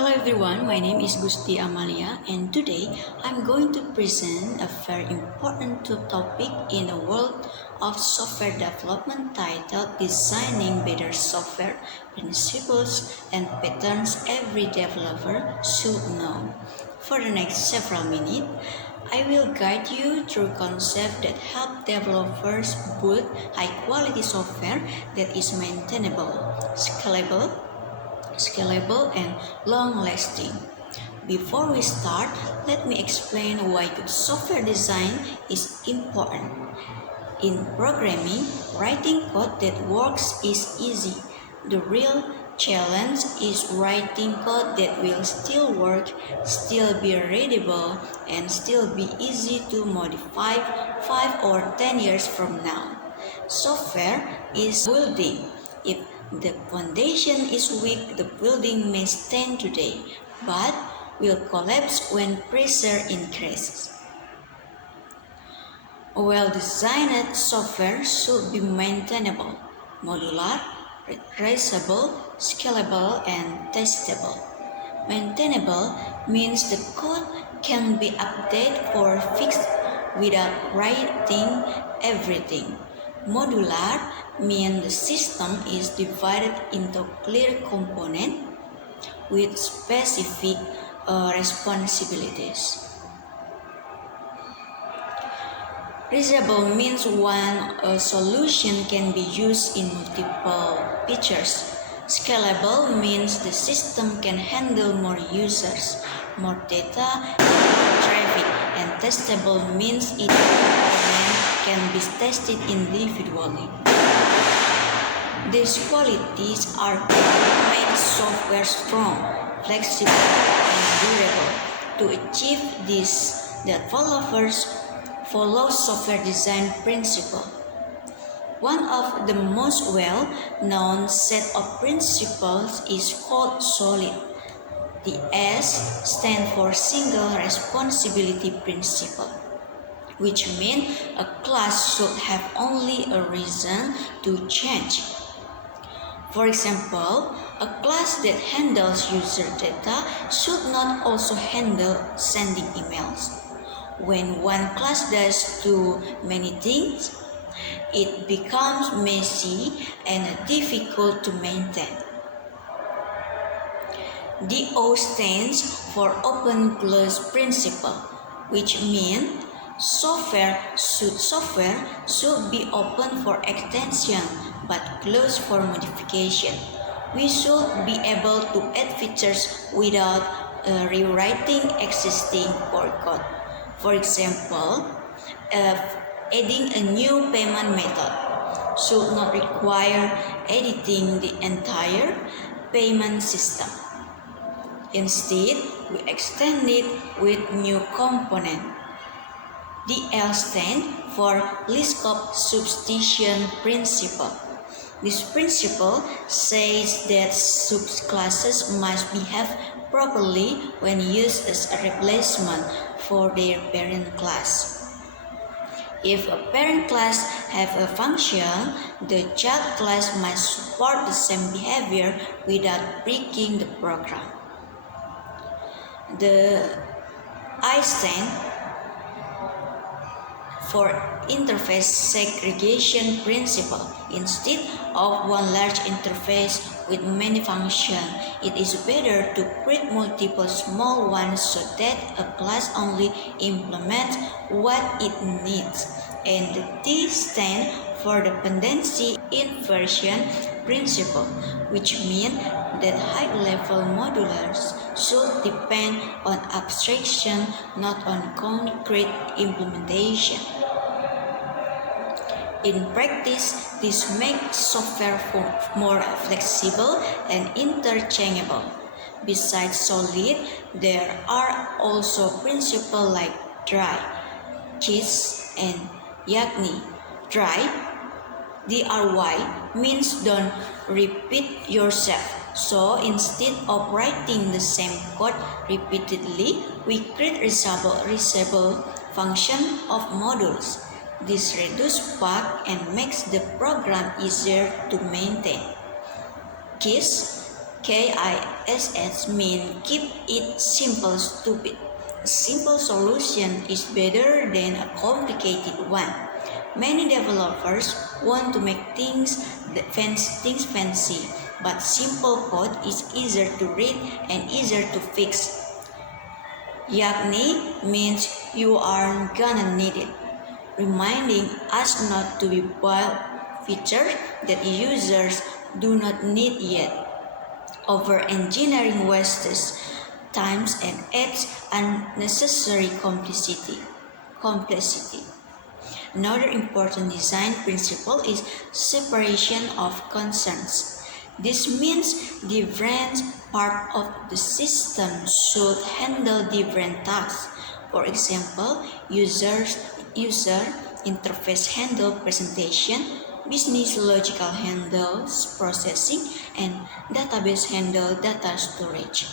Hello everyone, my name is Gusti Amalia and today I'm going to present a very important topic in the world of software development titled Designing Better Software Principles and Patterns Every Developer Should Know. For the next several minutes, I will guide you through concepts that help developers build high-quality software that is maintainable, scalable and long-lasting. Before we start, let me explain why good software design is important. In programming, writing code that works is easy. The real challenge is writing code that will still work, still be readable, and still be easy to modify 5 or 10 years from now. Software is building. If the foundation is weak, the building may stand today, but will collapse when pressure increases. Well-designed software should be maintainable, modular, reusable, scalable, and testable. Maintainable means the code can be updated or fixed without writing everything. Modular means the system is divided into clear components with specific responsibilities. Reusable means one solution can be used in multiple features. Scalable means the system can handle more users, more data, and more traffic. And testable means each component can be tested individually. These qualities are to make software strong, flexible, and durable. To achieve this, developers follow software design principle. One of the most well-known set of principles is called SOLID. The S stands for Single Responsibility Principle, which means a class should have only a reason to change. For example, a class that handles user data should not also handle sending emails. When one class does too many things, it becomes messy and difficult to maintain. The O stands for Open-Close Principle, which means software should be open for extension but closed for modification. We should be able to add features without rewriting existing core code. For example, adding a new payment method should not require editing the entire payment system. Instead, we extend it with new component. The L stands for Liskov substitution principle. This principle says that subclasses must behave properly when used as a replacement for their parent class. If a parent class has a function, the child class must support the same behavior without breaking the program. The I stand for interface segregation principle. Instead of one large interface with many functions, it is better to create multiple small ones so that a class only implements what it needs. And the T stands for dependency inversion principle, which means that high-level modulars should depend on abstraction, not on concrete implementation. In practice, this makes software more flexible and interchangeable. Besides SOLID, there are also principles like DRY, KISS, and YAGNI. DRY means don't repeat yourself. So instead of writing the same code repeatedly, we create reusable function of modules. This reduces bugs and makes the program easier to maintain. KISS KISS mean keep it simple stupid. A simple solution is better than a complicated one. Many developers want to make things fancy, but simple code is easier to read and easier to fix. Yakni means you aren't gonna need it, reminding us not to be build features that users do not need yet. Over-engineering wastes times and adds unnecessary complexity. Another important design principle is separation of concerns. This means different parts of the system should handle different tasks. For example, user interface handle presentation, business logical handles processing, and database handle data storage.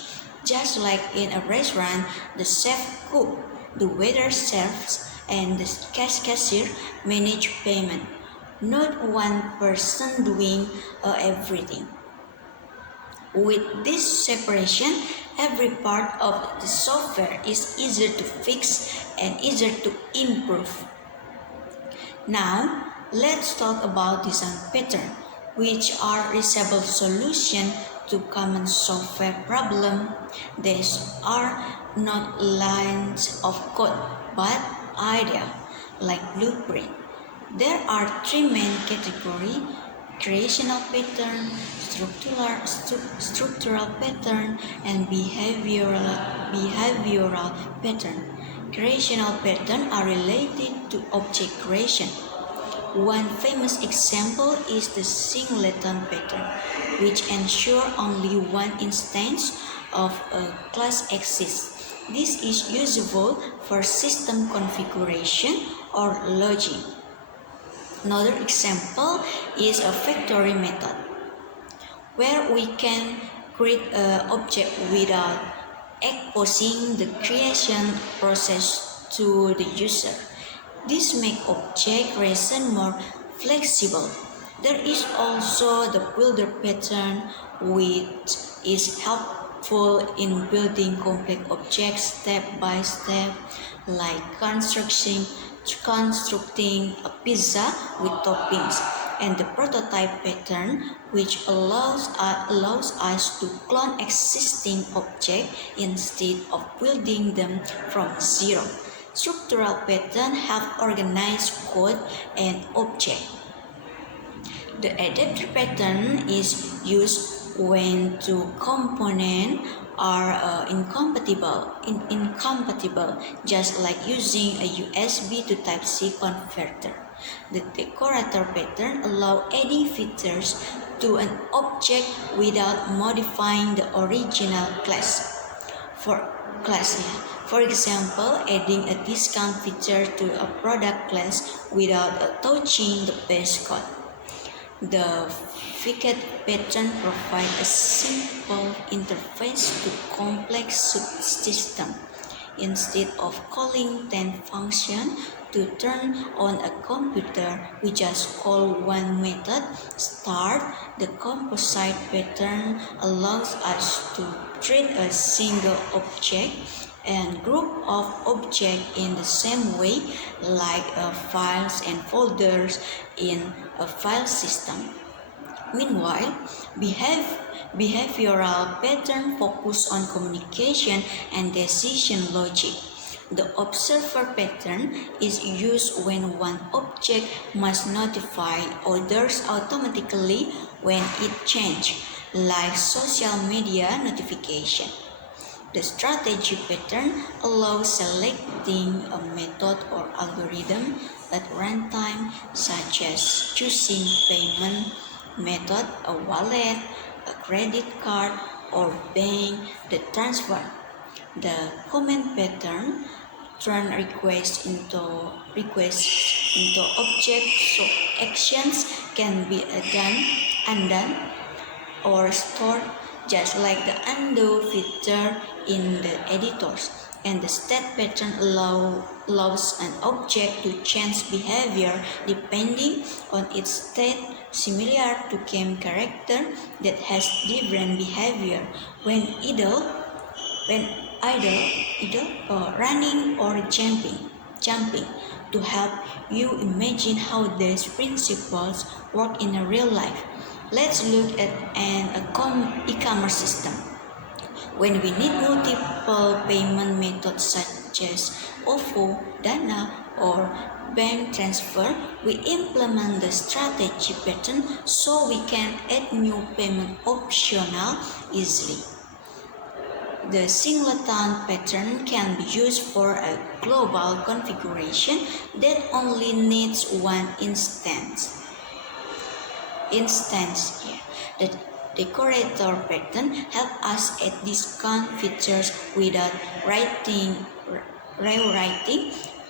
Just like in a restaurant, the chef cook, the waiter serves, and the cashier manage payment. Not one person doing everything. With this separation, every part of the software is easier to fix and easier to improve. Now, let's talk about design pattern, which are reusable solutions to common software problems. These are not lines of code, but ideas like blueprint. There are three main categories: creational pattern, structural pattern, and behavioral pattern. Creational patterns are related to object creation. One famous example is the singleton pattern, which ensures only one instance of a class exists. This is useful for system configuration or logic. Another example is a factory method, where we can create an object without exposing the creation process to the user. This makes object creation more flexible. There is also the builder pattern, which is helpful in building complex objects step by step, like constructing a pizza with toppings, and the prototype pattern, which allows us to clone existing objects instead of building them from zero. Structural pattern help organize code and objects. The adapter pattern is used when two components are incompatible, just like using a USB to Type-C converter. The decorator pattern allows adding features to an object without modifying the original class. For example, adding a discount feature to a product class without touching the base code. The Ficat pattern provides a simple interface to complex subsystems. Instead of calling 10 functions to turn on a computer, we just call one method, start. The composite pattern allows us to treat a single object and group of objects in the same way, like files and folders in a file system. Meanwhile, behavioral patterns focus on communication and decision logic. The observer pattern is used when one object must notify others automatically when it changes, like social media notification. The strategy pattern allows selecting a method or algorithm at runtime, such as choosing payment method, a wallet, a credit card, or bank the transfer. The comment pattern turns requests into objects, so actions can be undone, or stored, just like the undo feature in the editors. And the state pattern allows an object to change behavior depending on its state similar to game character that has different behavior when idle or running or jumping to help you imagine how these principles work in a real life. Let's look at an e-commerce system. When we need multiple payment methods such as OVO, Dana, or bank transfer, we implement the strategy pattern so we can add new payment optional easily. The singleton pattern can be used for a global configuration that only needs one instance. Here, the decorator pattern helps us add discount features without rewriting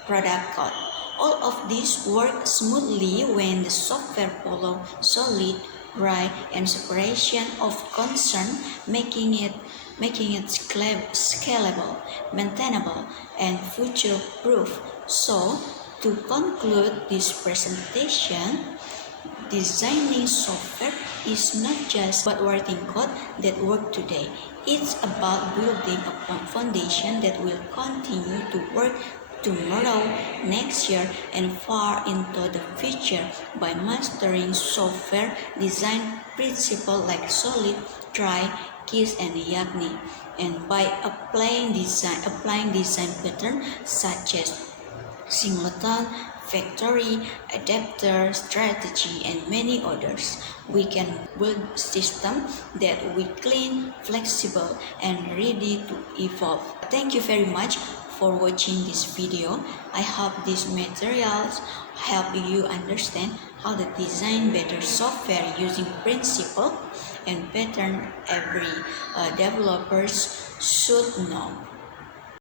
product code. All of this works smoothly when the software follows solid, dry, and separation of concern, making it scalable, maintainable, and future-proof. So, to conclude this presentation, designing software is not just about writing code that works today. It's about building a foundation that will continue to work tomorrow, next year, and far into the future by mastering software design principles like Solid, Try, Kiss, and Yagni, and by applying design patterns such as singleton, factory, adapter, strategy, and many others. We can build systems that we clean, flexible, and ready to evolve. Thank you very much for watching this video. I hope these materials help you understand how to design better software using principle and pattern every developers should know.